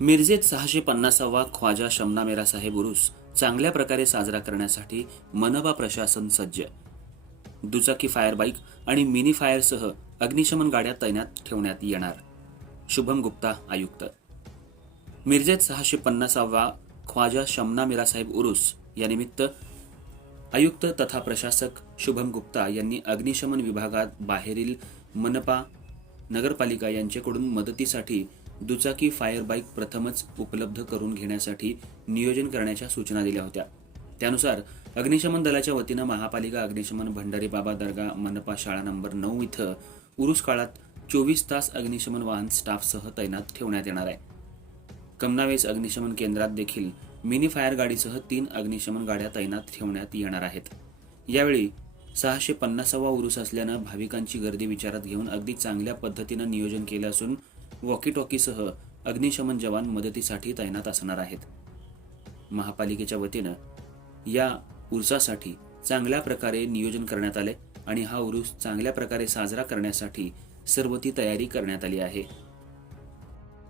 मिरजेत सहाशे पन्नासावा ख्वाजा शमना मेरा साहेब उरूस चांगल्या प्रकारे साजरा करण्यासाठी मनपा प्रशासन सज्ज. दुचाकी फायर बाईक आणि मिनी फायरसह अग्निशमन गाड्या तैनात ठेवण्यात येणार. शुभम गुप्ता आयुक्त. मिरजेत सहाशे पन्नासावा ख्वाजा शमना मेरा साहेब उरूस यानिमित्त आयुक्त तथा प्रशासक शुभम गुप्ता यांनी अग्निशमन विभागात बाहेरील मनपा नगरपालिका यांच्याकडून मदतीसाठी दुचाकी फायर बाईक प्रथमच उपलब्ध करून घेण्यासाठी नियोजन करण्याच्या सूचना दिल्या होत्या. त्यानुसार अग्निशमन दलाच्या वतीनं महापालिका अग्निशमन भंडारी बाबा दर्गा मनपा शाळा नंबर नऊ इथं उरुस काळात चोवीस तास अग्निशमन वाहन स्टाफसह तैनात ठेवण्यात येणार आहे. कमनावेस अग्निशमन केंद्रात देखील मिनी फायर गाडीसह तीन अग्निशमन गाड्या तैनात ठेवण्यात येणार आहेत. यावेळी सहाशे पन्नासावा उरुस असल्यानं भाविकांची गर्दी विचारात घेऊन अगदी चांगल्या पद्धतीनं नियोजन केलं असून वॉकी टॉकीसह अग्निशमन जवान मदतीसाठी तैनात असणार आहेत. महापालिकेच्या वतीनं या उरुसासाठी चांगल्या प्रकारे नियोजन करण्यात आले आणि हा उरूस चांगल्या प्रकारे साजरा करण्यासाठी सर्व ती तयारी करण्यात आली आहे.